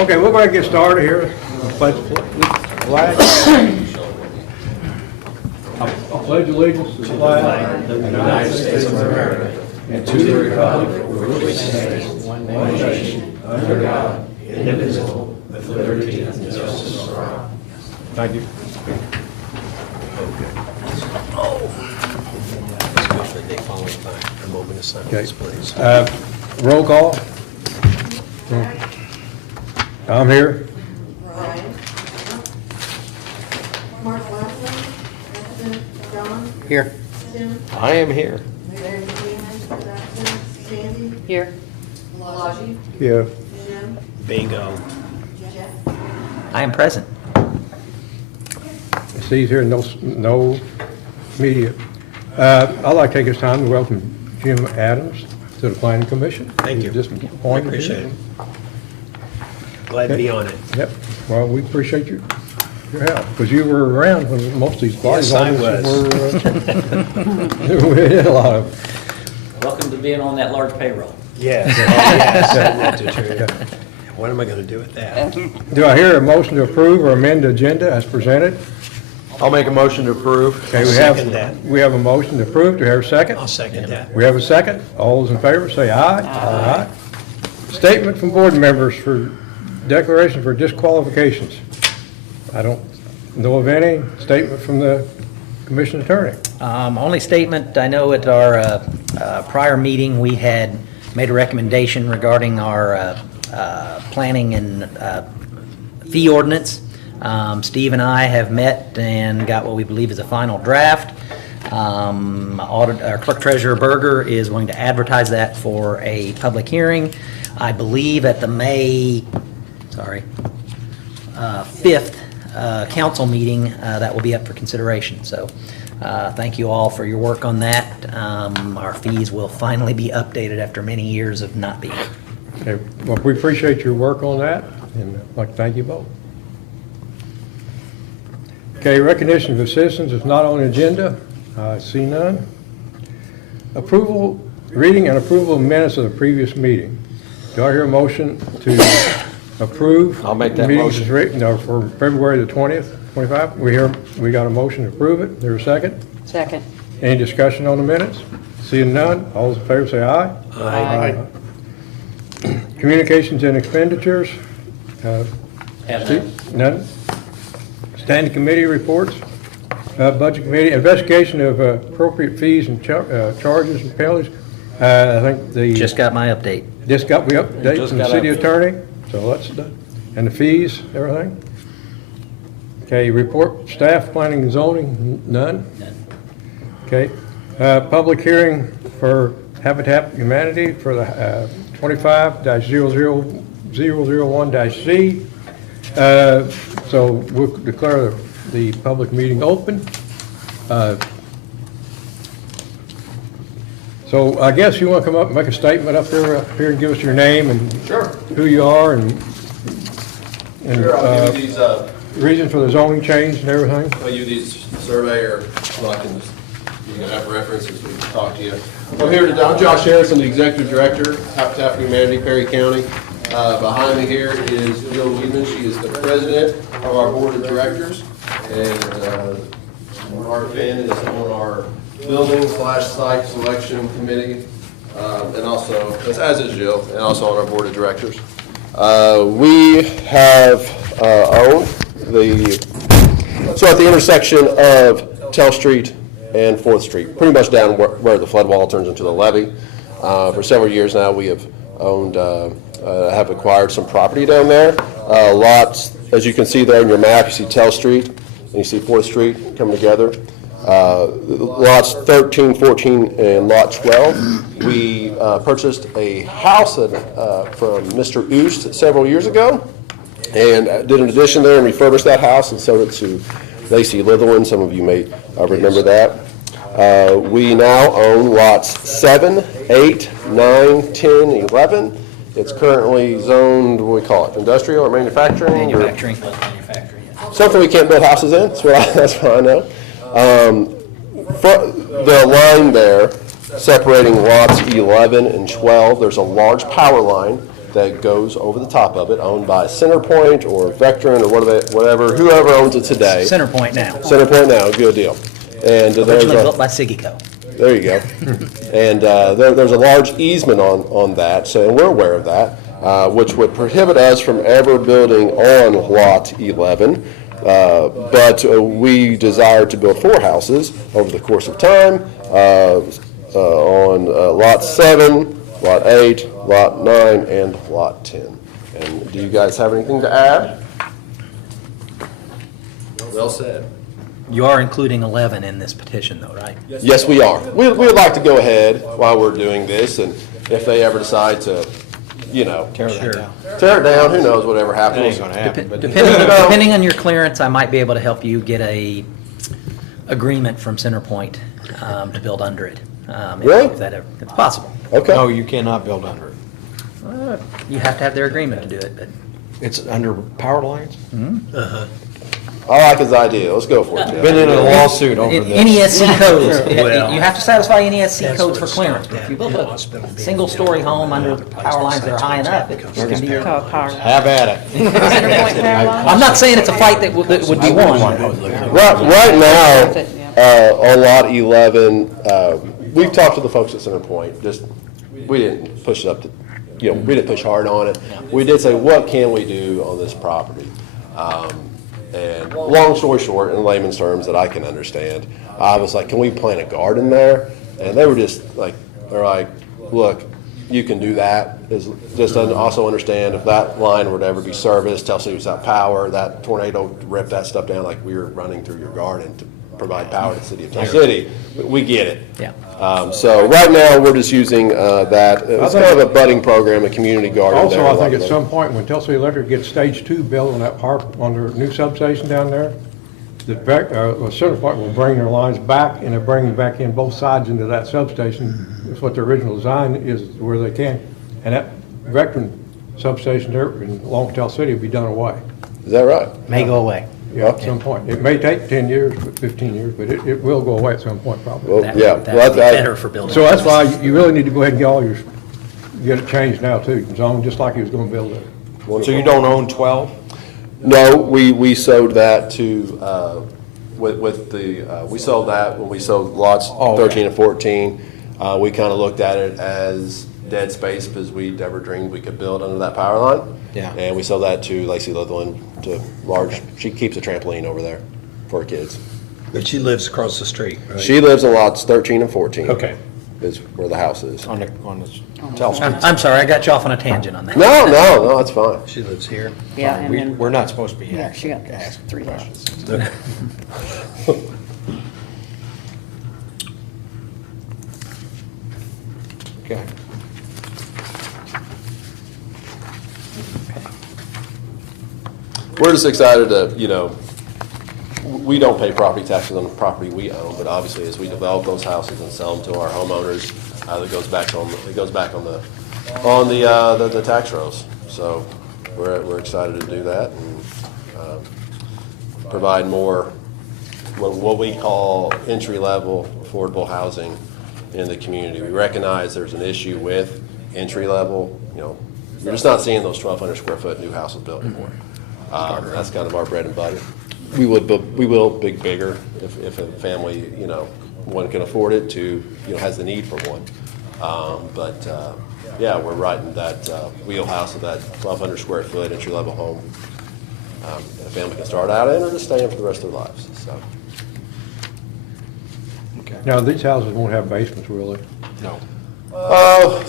Okay, we're going to get started here. Pledge flag. I pledge allegiance to the flag of the United States of America and to the republic for which it stands, one nation, under God, indivisible, with liberty and justice for all. Thank you. Okay. Roll call. I'm here. Brian. Mark Laughlin. Absent. John. Here. Tim. I am here. Mary Freeman. Absent. Sandy. Here. Balaji. Yeah. Jim. Bingo. Jeff. I am present. Steve's here, no media. I'd like to take this time to welcome Jim Adams to the Planning Commission. Thank you. Just I appointed appreciate here. it. Glad to be on it. Yep, well, we appreciate your help, because you were around when most of these bodies. Yes, I was. We did a lot of, Welcome to being on that large payroll. Yes, yes. That's true. What am I going to do with that? do I hear a motion to approve or amend the agenda as presented? I'll make a motion to approve. Okay, I'll second that. we have a motion to approve, do we have a second? I'll second that. We have a second, all those in favor say aye. Aye. Statement from board members for declaration for disqualifications. I don't know of any statement from the commission attorney. Only statement, I know at our prior meeting, we had made a recommendation regarding our planning and fee ordinance. Steve and I have met and got what we believe is a final draft. Our clerk treasurer Berger is going to advertise that for a public hearing. I believe at the May 5th council meeting, that will be up for consideration. So thank you all for your work on that. Our fees will finally be updated after many years of not being. Okay, well, we appreciate your work on that, and I'd like to thank you both. Okay, recognition of the citizens is not on the agenda. I see none. Approval, reading and approval of minutes of the previous meeting. Do I hear a motion to approve? I'll make that meetings motion. as written, no, for February the 20th, 25? We got a motion to approve it. There's a second? Second. Any discussion on the minutes? Seeing none, all those in favor say aye. Aye. Communications and expenditures. Have none. None. Standing committee reports. Budget committee, investigation of appropriate fees and charges and penalties. I think the. Just got my update. We update Just from the got city update. attorney, so that's done. And the fees, everything. Okay, report, staff, planning and zoning, none. None. Okay, public hearing for Habitat for Humanity for the 25-00001-C. So we'll declare the public meeting open. So I guess you want to come up and make a statement up here and give us your name and Sure. who you are and Sure, I'll give you these, reason for the zoning change and everything. surveyor, so I can just, you can have references, we can talk to you. I'm here today, I'm Josh Harrison, the Executive Director, Habitat for Humanity, Perry County. Behind me here is Jill Weedman, she is the President of our Board of Directors. And Mark Finn is on our Building/Site Selection Committee, and also, as is Jill, and also on our Board of Directors. We have owned so at the intersection of Tell Street and 4th Street, pretty much down where the flood wall turns into the levee. For several years now, we have owned, have acquired some property down there. Lots, as you can see there in your map, you see Tell Street and you see 4th Street coming together. Lots 13, 14, and lot 12. We purchased a house from Mr. Oost several years ago and did an addition there and refurbished that house and sold it to Lacey Litherland. Some of you may remember that. We now own lots 7, 8, 9, 10, 11. It's currently zoned, what do we call it, industrial or manufacturing? Manufacturing. Manufacturing, yeah. Something we can't build houses in, that's what I know. The line there separating lots 11 and 12, there's a large power line that goes over the top of it, owned by CenterPoint or Vectron or whatever, whoever owns it today. CenterPoint now, CenterPoint now, good deal. And there's originally a, built by Sigico. there you go. And there's a large easement on that, so and we're aware of that, which would prohibit us from ever building on Lot 11. But we desire to build 4 houses over the course of time on Lot 7, Lot 8, Lot 9, and Lot 10. And do you guys have anything to add? Well said. You are including 11 in this petition though, right? Yes, we are. We would like to go ahead while we're doing this, and if they ever decide to, Tear that down. tear it down, who knows, whatever That ain't happens. gonna happen, but Depending on your clearance, I might be able to help you get a agreement from CenterPoint to build under it. Really? If that ever, it's possible. Okay. no, you cannot build under it. You have to have their agreement to do it, but It's under power lines? I like his idea. Let's go for it, Jeff. Been in a lawsuit over this. NESC codes, Well, you have to satisfy NESC that's codes for what's clearance. stopped If you that build hospital a being single-story built home under in power lines that are high enough, it can be your. Have at it. I'm not saying it's a fight that would be won. Right now, on Lot 11, we've talked to the folks at CenterPoint, we didn't push it up to, we didn't push hard on it. We did say, what can we do on this property? And long story short, in layman's terms that I can understand, I was like, can we plant a garden there? And they were just like, they're like, look, you can do that. Just doesn't also understand if that line would ever be serviced, Tell City was without power, that tornado ripped that stuff down like we were running through your garden to provide power to the city of Tell City. We get it. Yeah. So right now, we're just using that, it's kind of a budding program, a community garden. Also, there. I think at some point, when Telsey Electric gets stage 2 built on that on their new substation down there, the CenterPoint will bring their lines back, and they're bringing back in both sides into that substation. That's what the original design is, where they can. And that Vectron substation there in along Tell City will be done away. Is that right? May go away. Yeah, at some point. It may take 10 years, 15 years, but it will go away at some point, probably. Well, That yeah. would Well, be better for building. So that's why you really need to go ahead and get all get it changed now too, zone, just like he was gonna build it. So you don't own 12? No, we sold that to, we sold that when we sold lots Oh, okay. 13 and 14. We kind of looked at it as dead space because we never dreamed we could build under that power line. Yeah. And we sold that to Lacey Litherland, to large, she keeps a trampoline over there for her kids. But she lives across the street, right? She lives in lots 13 and 14. Okay. Is where the house is. On the Tell Street. I'm sorry, I got you off on a tangent on that. No, that's fine. She lives here. Yeah, and then- We're not supposed to be Yeah, she got asking 3 questions. lots. Okay. We're just excited to, we don't pay property taxes on the property we own, but obviously as we develop those houses and sell them to our homeowners, it goes back on the tax rolls. So we're excited to do that and provide more what we call entry-level affordable housing in the community. We recognize there's an issue with entry-level, you're just not seeing those 1,200 square foot new houses built anymore. That's kind of our bread and butter. We will big bigger if a family, one can afford it to, has the need for one. Yeah, we're right in that wheelhouse of that 1,200 square foot entry-level home. A family can start out in or just stay in for the rest of their lives, so. Now, these houses won't have basements, will they? No.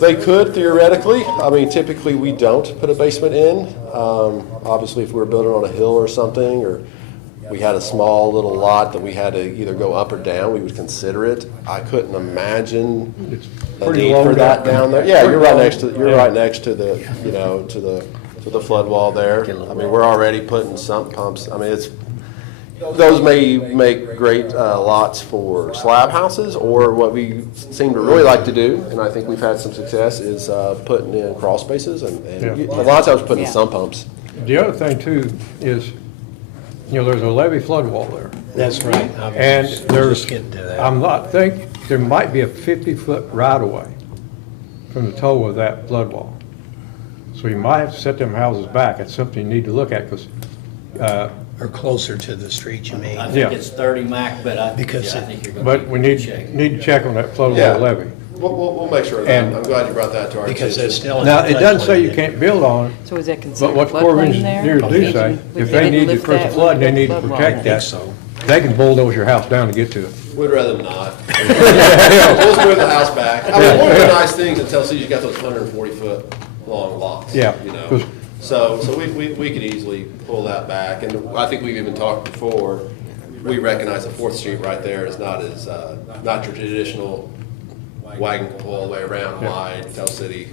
They could theoretically. I mean, typically we don't put a basement in. Obviously, if we were building on a hill or something, or we had a small little lot that we had to either go up or down, we would consider it. I couldn't imagine a pretty need low for that down there. Yeah, you're right next to the, to the flood wall there. I mean, we're already putting sump pumps. I mean, those may make great lots for slab houses, or what we seem to really like to do, and I think we've had some success, is putting in crawl spaces and a lot of times putting in sump pumps. The other thing too is, there's a levee flood wall there. That's right. And there's, getting to that. there might be a 50-foot right-of-way from the toe of that flood wall. So you might have to set them houses back. That's something you need to look at, because, Or closer to the street, you mean? I Yeah. think it's 30 max, but I Because think you're going to. but we need to check on that flood Yeah. wall levy. We'll make sure of that. And- I'm glad you brought that to our attention. Because it's still. in Now, the it doesn't say you floodplain. can't build on it, So is that considered but what the Corps of floodplain there? Engineers do say, if they need to, for the flood, they need to protect I think that. so. They can bulldoze your house down to get to it. We'd rather them not. We'll move the house back. I mean, one of the nice things in Tennessee, you got those 140-foot long lots. Yeah, You know, 'cause- so we could easily pull that back, and I think we've even talked before, we recognize the Fourth Street right there is not as, not your traditional wagon pull all the way around wide, Tell City,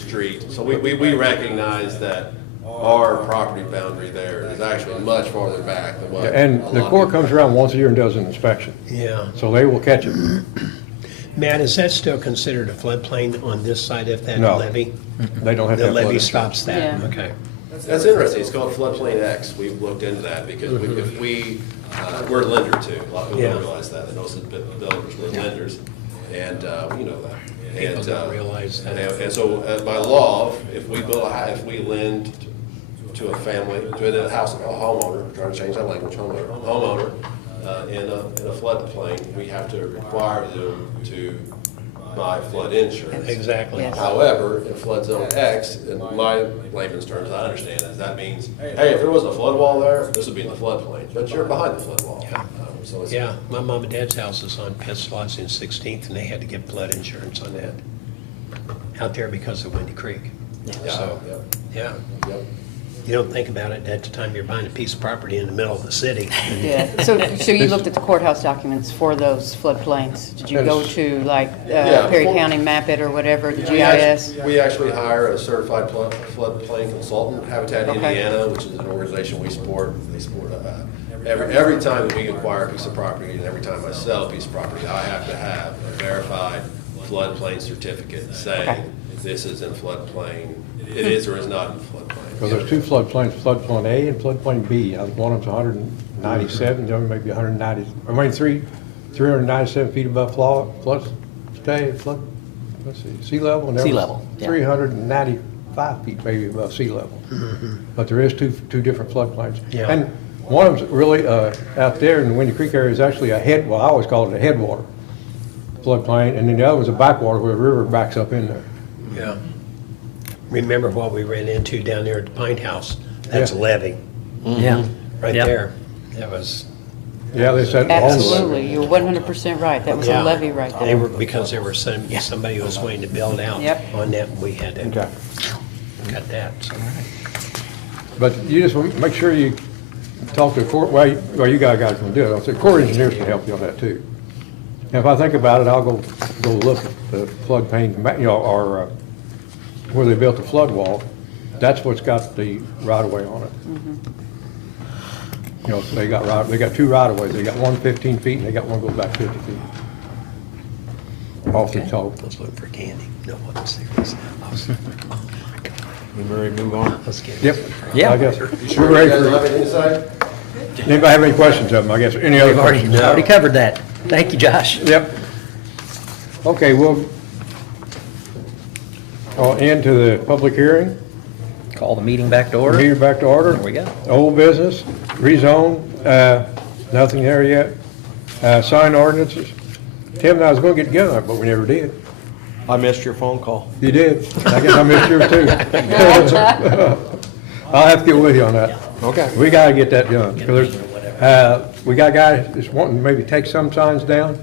street. So we recognize that our property boundary there is actually much farther back than what. And a the lot of Corps people- comes around once a year and does an inspection, Yeah. so they will catch it. Matt, is that still considered a floodplain on this side of that No. levee? They don't have to The have flood levy insurance. stops that, Yeah. okay. That's interesting, it's called floodplain X, we've looked into that, because if we, we're a lender too, a lot of people Yeah. don't realize that, and those builders, we're lenders, and, we know that. People And, don't realize that. And so, by law, if we if we lend to a family, to a house, a homeowner, trying to change that language, homeowner, in a floodplain, we have to require them to buy flood insurance. Exactly. Yes. However, in flood zone X, in my layman's terms, I understand is that means, hey, if there was a flood wall there, this would be in the floodplain, but you're behind the flood wall. Yeah. So it's. Yeah, my mom and dad's house is on Pestalozzi and 16th, and they had to get flood insurance on that. Out there because of Windy Creek. Yeah, So, yeah, yeah, yep. you don't think about it at the time you're buying a piece of property in the middle of the city. Yeah, so you looked at the courthouse documents for those floodplains? Did you go to like Yeah. Perry County Map It or whatever, the We GIS? We actually hire a certified floodplain consultant, Habitat Okay. Indiana, which is an organization we support. They support, every time that we acquire a piece of property, and every time I sell a piece of property, I have to have a verified floodplain certificate Okay. saying this is in floodplain, it is or is not in floodplain. Because there's two floodplains, floodplain A and floodplain B. One of them's 197, the other may be 190, I mean, 397 feet above let's see, sea level. And the Sea other level, yeah. 395 feet maybe above sea level. But there is two different floodplains. Yeah. And one of them's really, out there in the Windy Creek area is actually I always call it a headwater floodplain, and then the other one's a backwater where the river backs up in there. Yeah. Remember what we ran into down there at the Pine House? That's a Yeah. levee, Yeah. right Yep. there. That was, Yeah, they said. Absolutely, you're 100% right, that was yeah. a levee right They there. were, because there was somebody who was wanting to build out Yep. on that, and we had to Okay. cut that, so. But you just want to make sure you talk to the Corps, well, you guys can do it. I said, Corps engineers can help you on that too. And if I think about it, I'll go look at the floodplain, or where they built the flood wall. That's what's got the right-of-way on it. So they got two right-of-ways. They got one 15 feet and they got one goes back 50 feet. Off the top. Let's look for candy. No, I'm serious. I was, oh my God. We ready to move on? Let's get. Yep. Yeah. I guess. You We're sure you ready guys for, have anything to say? anybody have any questions of them, I guess? Any other We've questions? already covered that. Thank you, Josh. Yep. Okay, we'll end to the public hearing. Call the meeting back to order. Meeting back to order. There we go. Old business, rezone, nothing there yet. Sign ordinances. Tim and I was gonna get together, but we never did. I missed your phone call. You did. I guess I missed yours too. I'll have to get with you on that. Okay. We gotta get that done. 'Cause there's, we got a guy that's wanting to maybe take some signs down.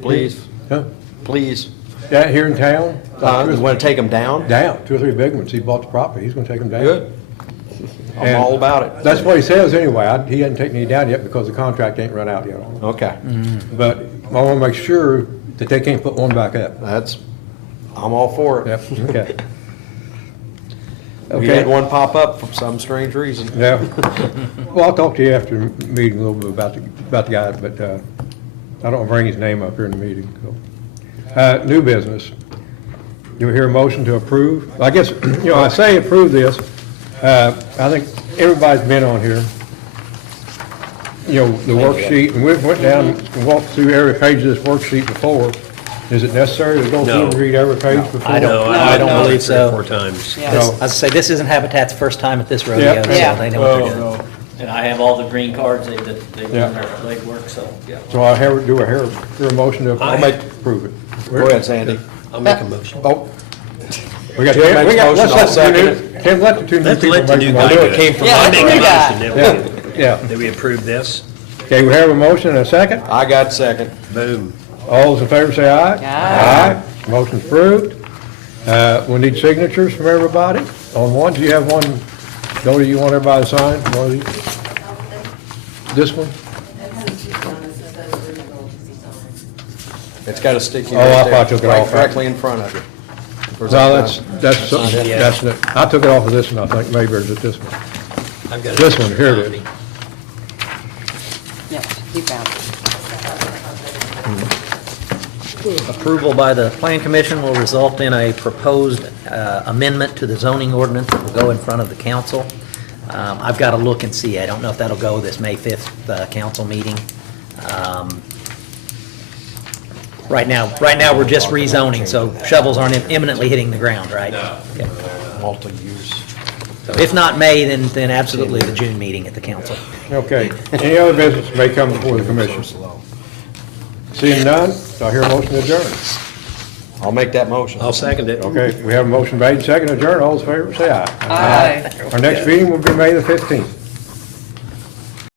Please, Huh? please. Yeah, here in town. You want to take them down? Down, 2 or 3 big ones. He bought the property. He's gonna take them down. Good. I'm And all about it. That's what he says anyway. He hasn't taken any down yet because the contract ain't run out yet on it. Okay. But I want to make sure that they can't put one back up. I'm all for it. Yep, okay. We had one pop up for some strange reason. Yeah. Well, I'll talk to you after the meeting a little bit about the guy, but I don't bring his name up here in the meeting. So. New business. You hear a motion to approve? I guess, I say approve this. I think everybody's been on here. The worksheet, and we went down and walked through every page of this worksheet before. Is it necessary to go through and No. read every page before? I don't, No, I I've don't done it believe 3 or so. 4 times. Yeah. This- No. As I say, this isn't Habitat's first time at this rodeo, Yeah. so Yeah. they know what they're Oh, doing. no. And I have all the green cards, they've Yeah. done their legwork, so, yeah. So I hear a motion to I'll make- approve it. Go ahead, Sandy. I'll make a motion. Oh, We got, Tim makes we got, motion, let's I'll let the second new, Tim, let the two new Let's people let the make the new guy motion. do it came from Yeah, I'll let the make a new guy. motion Yeah, that yeah. we, that we approve this. Okay, we have a motion and a second. I got second. Boom. All those in favor say aye. Aye. Motion's approved. We need signatures from everybody on one. Do you have one, Dodie, you want everybody to sign? One of these? This one? It's got a sticky Oh, right I there, thought you took it right off. directly in front of you. No, that's, That's not it. that's, I took it off of this one, I think, maybe, or is it this one? I've got This one, here it is. Yes, he found it. Approval by the Plan Commission will result in a proposed amendment to the zoning ordinance that will go in front of the council. I've got to look and see. I don't know if that'll go this May 5th council meeting. Right now, we're just rezoning, so shovels aren't imminently hitting the ground, right? No. Multi-use. So if not May, then absolutely the June meeting at the council. Okay. Any other business may come before the commission? Seeing none, do I hear a motion to adjourn? I'll make that motion. I'll second it. Okay, we have a motion made, second adjourn. All those in favor, say aye. Aye. Our next meeting will be May the 15th.